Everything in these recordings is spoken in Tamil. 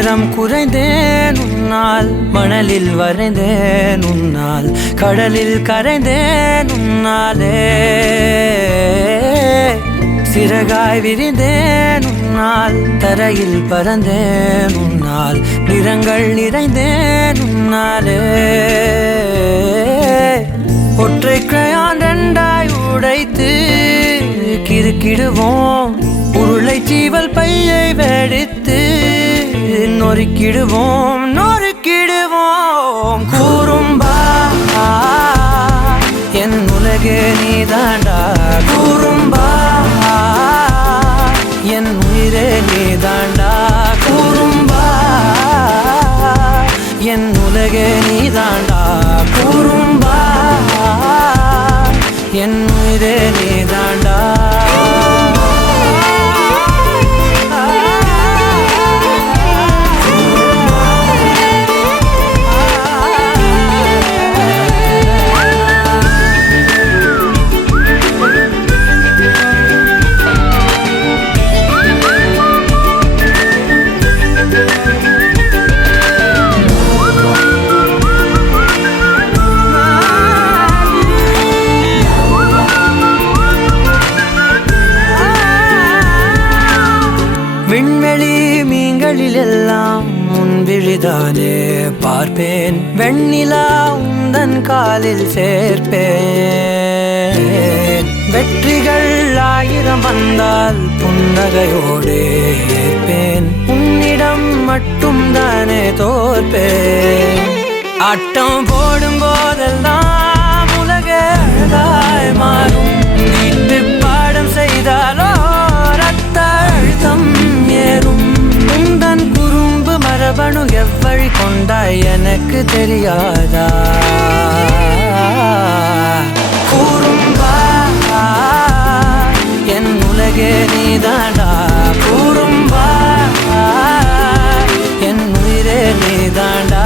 உயரம் குறைந்தேன் உன்னால், மணலில் வரைந்தேன் உன்னால், கடலில் கரைந்தேன் உன்னாலே. சிறகாய் விரிந்தேன் உன்னால், தரையில் பறந்தேன் உன்னால், நிறங்கள் நிறைந்தேன் உன்னாலே. ஒற்றை கிரையான் ரெண்டாய் உடைத்து கிறுக்கிடுவோம், உருளை சீவல் பையை வெடித்து நொறுக்கிடுவோம் நொறுக்கிடுவோம். கூறும்பா என் உலகே நீதாண்டா, கூறும்பா என் உயிரே நீதாண்டா, கூறும்பா என் உலகே நீதாண்டா, கூறும்பா என் உயிரே நீதாண்டா. விண்வெளி மீன்களிலெல்லாம் முன் விழிதானே பார்ப்பேன், வெண்ணிலா உந்தன் காலில் சேர்ப்பேன். வெற்றிகள் 1000 வந்தால் புன்னகையோடு ஏற்பேன், உன்னிடம் மட்டும் தானே தோற்பேன். ஆட்டம் போடும் போதெல்லாம் உலக அழகாய் மாறும், வீட்டு பாடம் செய்தாலோ ரத்த அழுத்தம் ஏறும். உந்தன் குறும்பு மரபணு எவ்வழி கொண்டாய் எனக்கு தெரியாதா? கூறும்பா என் உலகே நீதாண்டா, கூறும்பா என் உயிரே நீதாண்டா,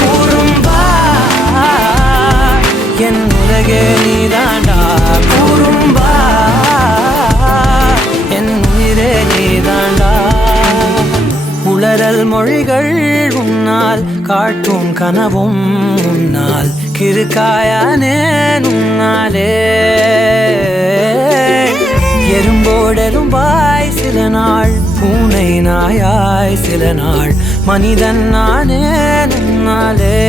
கூறும்பா என் உலகே நீதாண்டா, கூறும்பா என் உயிரே நீதாண்டா. உளறல் மொழிகள் உன்னால், காட்டும் கனவும் உன்னால், கிறுக்காயானேன் உன்னாலே. எறும்போடெரும்பாய் சில நாள், பூனை நாயாய் சில நாள், மனிதன் நானே உன்னாலே.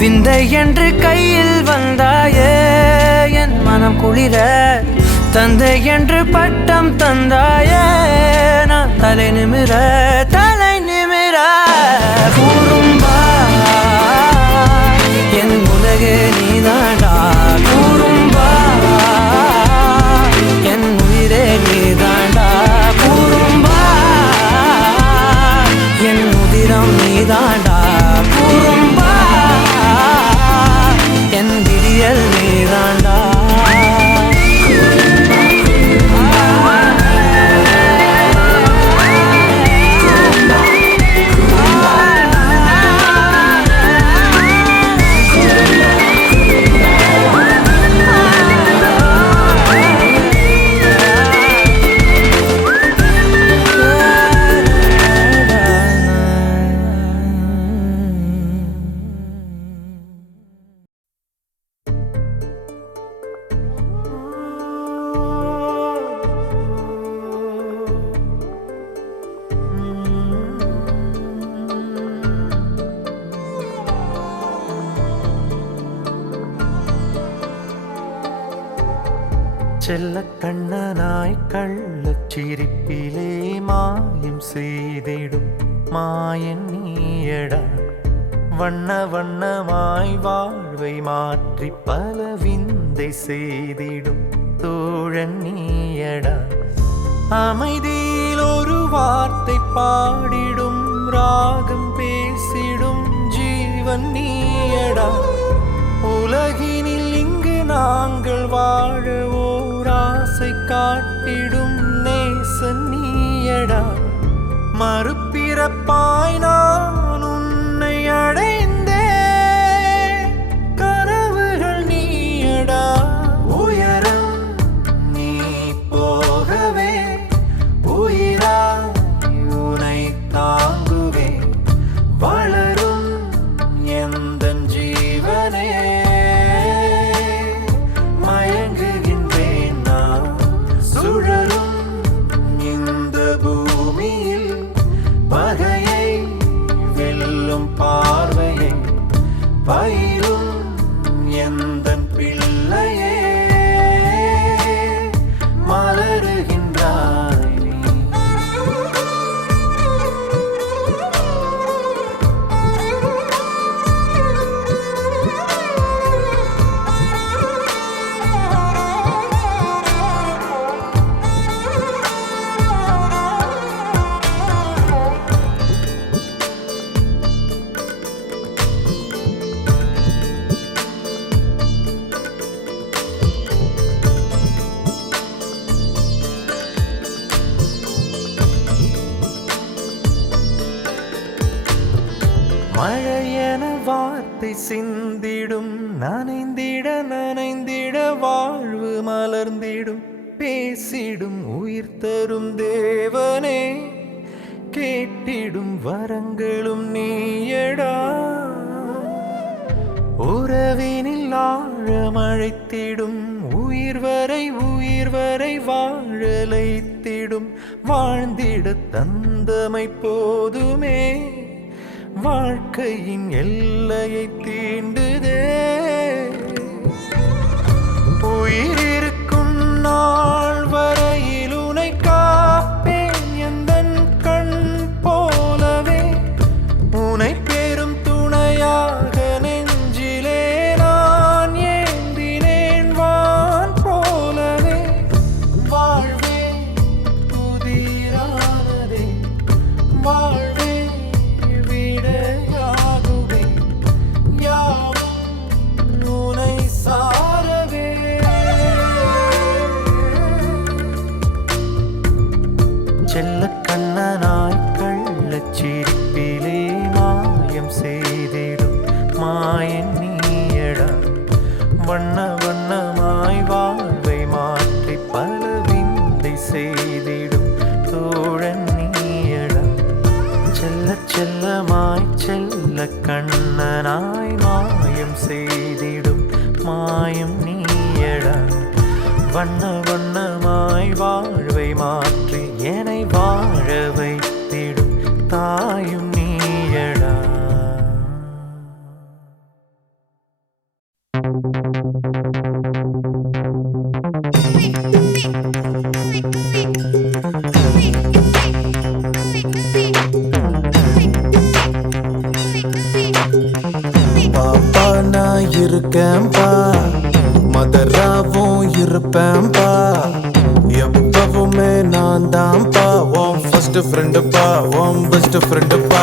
விந்தை என்று கையில் வந்தாயே என் மனம் குளிர, தந்தை என்று பட்டம் தந்தாயே நான் தலை நிமிர தலை நிமிர. கூறும்பா என் உலகே நீதாண்டா, கூறும்பா என் உயிரே நீதாண்டா, கூறும்பா என் உதிரம் நீதாண்டா, கூறும்பா என் விடியல் நீதாண்டா. செல்ல கண்ணனாய் கள்ளச் சிரிப்பிலே மாயம் செய்திடும் மாயன் நீயடா, வண்ண வண்ணமாய் வாழ்வை மாற்றி பல விந்தை செய்திடும் தோழன் நீயடா. அமைதியில் ஒரு வார்த்தை பாடிடும், ராகம் பேசிடும் ஜீவன் நீயடா. உலகினில் இங்கு நாங்கள் வாழ ஓர் ஆசை காட்டிடும் நேசன் நீயடா. மறுபிறப்பாய் நான் உன்னை அடைந்தே, கனவுகள் நீயடா. உயரம் நீ போகவே உயிராய் மழையென வார்த்தை சிந்திடும், நனைந்திட நனைந்திட வாழ்வு மலர்ந்திடும். பேசிடும் உயிர் தரும் தேவனே, கேட்டிடும் வரங்களும் நீயடா. உறவினில் ஆழமழைத்திடும், உயிர் வரை வாழலைத்திடும். வாழ்ந்திட தந்தமை போதுமே, வாழ்க்கையின் எல்லையை தீண்டுதே. உயிர் இருக்கும் நாள் வரையில் உனை காப்பேன் எந்தன் கண் போலவே. உனை பெரும் துணையாக நெஞ்சிலே நான் ஏந்தினேன் வான் போலவே. வாழ்வே புதிரானதே, வாழ்வே விடையாகுவே, யாவும் உனை சாரவே. செல்ல கண்ணனாய் கள்ளச்சிரிப்பிலே மாயம் செய்திடும் மாயன் நீயடா. வண்ண வண்ணமாய் வாழ்வை மாற்றி பல விந்தை செய்திடும் தோழன் நீயடா. செல்ல செல்லமாய் செல்ல கண்ணனாய் மாயம் செய்திடும் மாயம் நீயடா. வண்ண வண்ணமாய் வாழ்வை மாற்றி என்னை வாழ வைத்திடும் தாயும் நீயடா. பாப்பா நான் இருக்கேன்பா, மதராவும் இருப்பேன்பா. எப்பவுமே நான் தான்ப்பா, உன் ஃபர்ஸ்ட் ஃப்ரெண்டுப்பா, உன் பெஸ்ட் ஃப்ரெண்டுப்பா.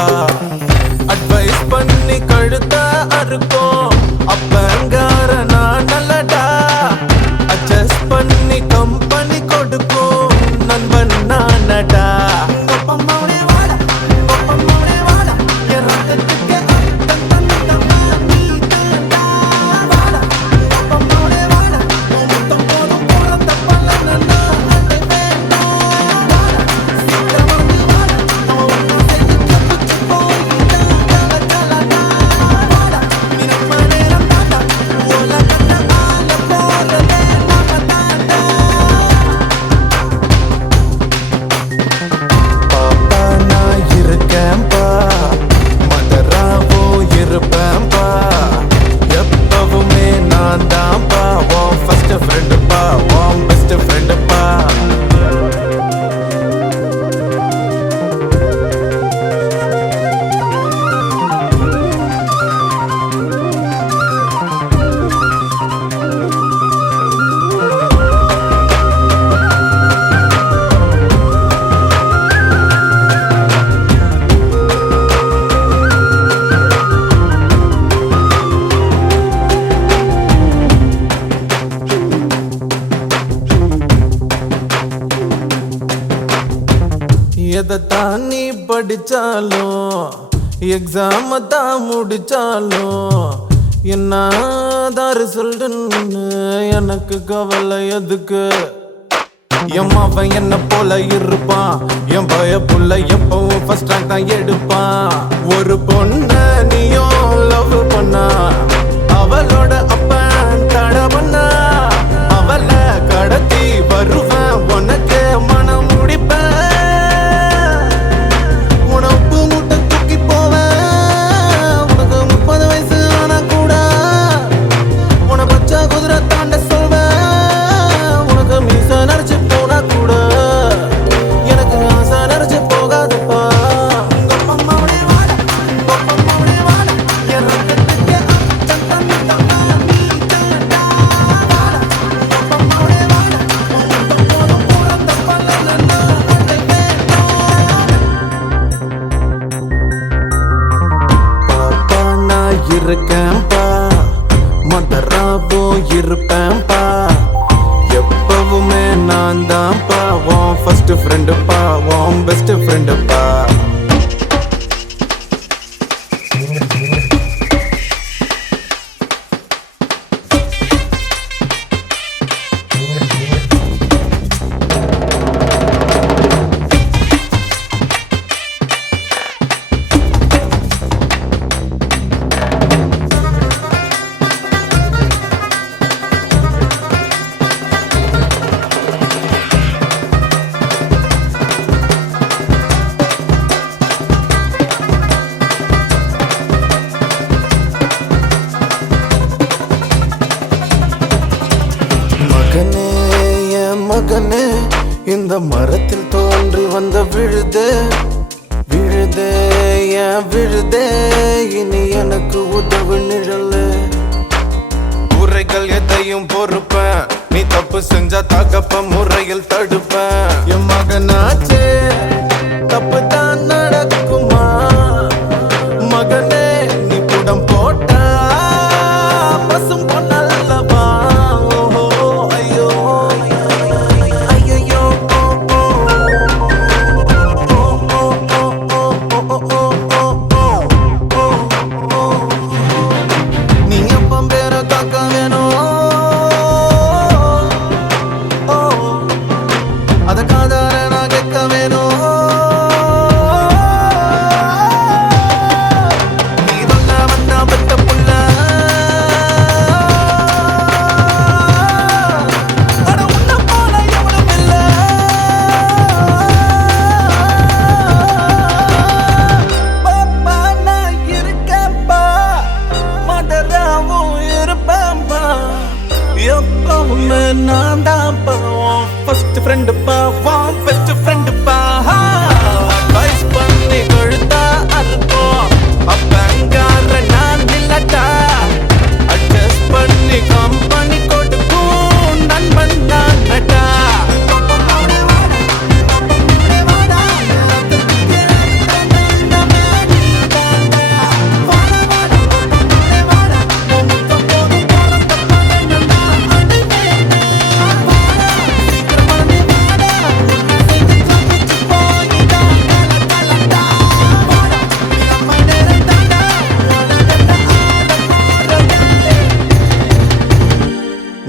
அட்வைஸ் பண்ணி கழுத்த அறுக்கும் அப்பங்கார நான் நல்லடா. அட்ஜஸ்ட் பண்ணி கம்பெனி கொடுக்கும் நண்பன் நானடா. எதைத்தான் நீ படிச்சாலும், எக்ஸாம தான் முடிச்சாலும், என்னதான் ரிசல்ட்னு எனக்கு கவலை எதுக்கு? என் அவன் என்ன போல இருப்பான், என் பய புள்ள எப்பவும் ஃபர்ஸ்ட் ரேங்க் தான் எடுப்பான். ஒரு பொண்ண நீயும் லவ் பண்ணா, அவளோட அப்பன் தட பண்ணா. அவளை கடத்தி வருவேன், உனக்கு மனம் முடிப்பேன். உனக்கு முட்டை தூக்கி போவேன், உனக்கு 30 வயசு ஆனா கூட உன பச்சை குதிரை தாண்ட சொல்வேன். உனக்கு மீச நரைச்சு போனா கூட எனக்கு ஆசை நரைச்சு போகாதுப்பா. இந்த மரத்தில் தோன்றி வந்த விழுதே விழுதே ஏன் விழுதே இனி எனக்கு உதவு நிழலு உரைகள் எதையும் பொறுப்பேன் நீ தப்பு செஞ்சா தகப்ப முறையில் தடுப்பேன் என் மகனாச்சே தப்பு தான் நடக்குமா மகனே நீ புடம் போட்டா பசும் பொன்னல்லவா ஓஹோ ஐயோ ஐயோ நீ அப்பம் பேர காக்க வேணும் அத காதார நான் கேட்க வேணும் நீ தொல்ல வந்தா பத்த புள்ள அட உன்ன போல எவனும் இல்ல பாப்பா நான் இருக்கேன்பா மடராவும் இருப்பேன்பா எப்பவுமே நான் தான்ப்பா ஃபர்ஸ்ட் ஃப்ரெண்டுப்பா வான் பெஸ்ட் ஃப்ரெண்டுப்பா அட்வைஸ் பண்ணி கழுத்தா அறுப்போம் அப்பங்கார நான் இல்லட்டா அட்ஜஸ்ட் பண்ணி கம்பெனி கொடுக்கும் நண்பன் நான் நட்டா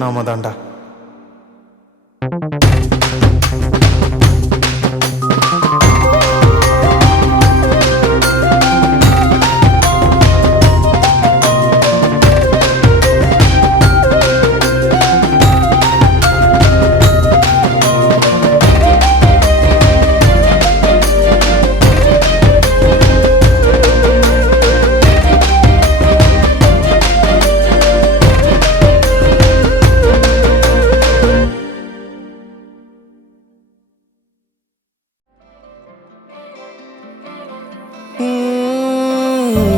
நாம தாண்டா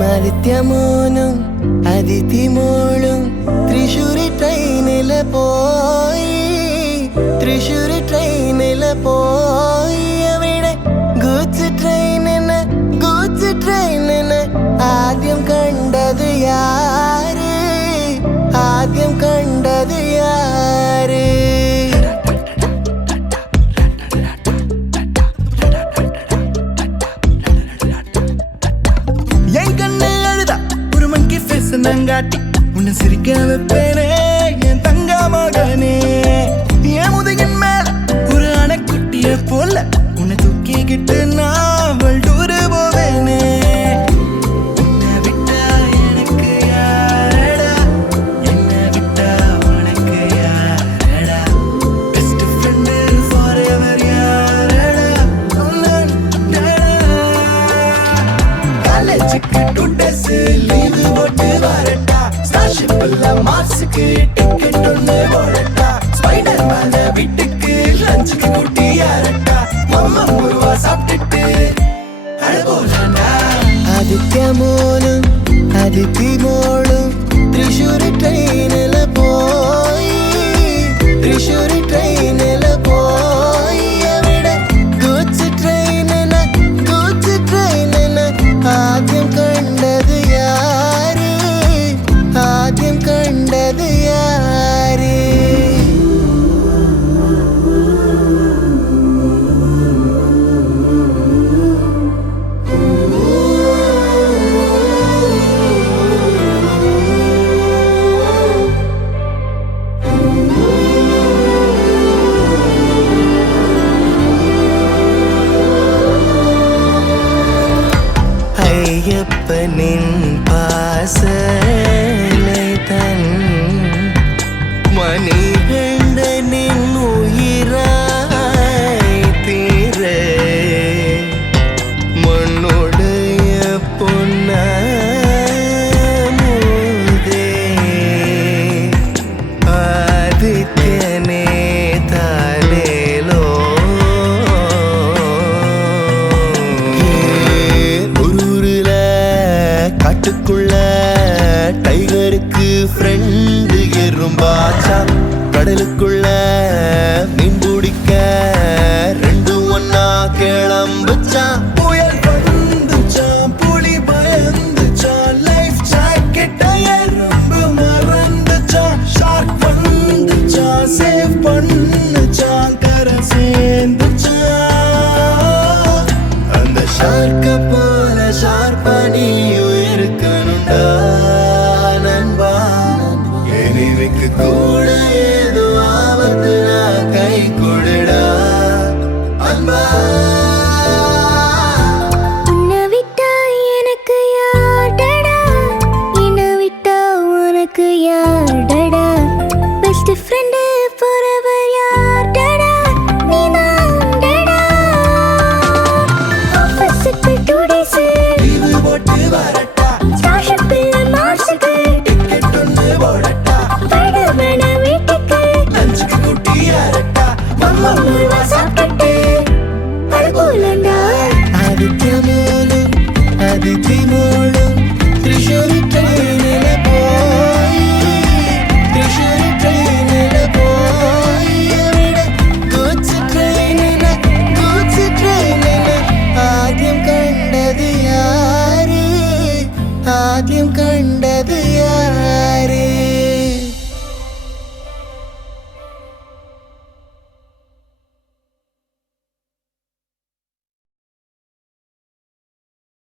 ആദിത്യമോനും അതിഥിമോളും തൃശ്ശൂര് ട്രെയിനില് പോയി തൃശ്ശൂര് ട്രെയിനില് പോയി അവിടെ ഗൂഡ്സ് ട്രെയിനിന് ആദ്യം കണ്ടത് യാര് ആദ്യം കണ്ടത് യാര് என் கண்ணை அழுதா ஒரு மங்கி ஃபேஸ் நங்காட்டி உன்னை சிரிக்க வைப்பேனே என் தங்க மகனே என் முதுகின் மேல ஒரு அணைக்குட்டிய போல உன்னை தூக்கிக்கிட்டு நான் வல்டூரு போவேனே உன்னை விட்டா எனக்கு யாரடா என்னை விட்டா உனக்கு யாரடா பெஸ்ட் ஃப்ரெண்டு ஃபார் எவர் யாரடா காலேஜுக்கு 2 days லீவு போட்டு வரட்டா ஸ்டார்ஷிப்ல மார்ஸுக்கு டிக்கெட் ஒன்று போடட்டா ஸ்பைடர் மேன வீட்டுக்கு லஞ்சுக்கு கூட்டி யாரட்டா மம்மா முருவா சாப்பிட்டுட்டு அழகோலாண்டா ஆதித்യമോനും അതിഥിമോളും തൃശ്ശൂര് ട്രെയിനില് പോയി തൃശ്ശൂര് ട്രെയിനില് പോയി അവിടെ ഗൂഡ്സ് ട്രെയിനിന് ആദ്യം കണ്ടത് യാര് ആദ്യം കണ്ടത് യാര് ஐயப்பனின் பாசனை தன் மணிகண்டனின் உயிராய் தீர மண்ணுடைய பொன்னமுதே ஆதித்யனே தாலேலோ காட்டுக்குள்ள டைகருக்கு ஃப்ரெண்டு எறும்பாச்சா கடலுக்குள்ள மீன் பிடிக்க ரெண்டும் ஒன்னா கிளம்புச்சா புயல் வந்துச்சா புலி பயந்துச்சா லைஃப் ஜாக்கெட்ட எறும்பு மறந்துச்சா ஷார்க் வந்துச்சா சேவ் பண்ணுச்சா கரை சேர்ந்துச்சா அந்த ஷார்க்க போல ஷார்ப்பா நீயும் இருக்கணும்டா நண்பா எனிமிக்கு கூட ஏதோ ஆபத்துனா கை கொடுடா அன்பா உன்னை விட்டா எனக்கு யார்டா என்னை விட்டா உனக்கு யார்டா பெஸ்ட் ஃப்ரெண்டு forever யார்டா நீதான்டா ஆஃபீஸுக்கு 2 days லீவு போட்டு வரட்டா ஸ்டார்ஷிப்பில் மார்ஸுக்கு டிக்கெட் ஒன்று போடட்டா வடமன வீட்டுக்கு லஞ்சுக்கு குட்டி அரட்டா முழுவா சாப்பிட்டுட்டு படுகூலண்டா ആദിത്യമോളും അതിഥിമോളും തൃശ്ശൂർ ട്രെയിനിൽ പോയി തൃശ്ശൂർ ട്രെയിനിൽ പോയി അവിടെ ഗൂഡ്സ് ട്രെയിനിൽ ആദ്യം കണ്ടത് യാര് ആദ്യം കണ്ട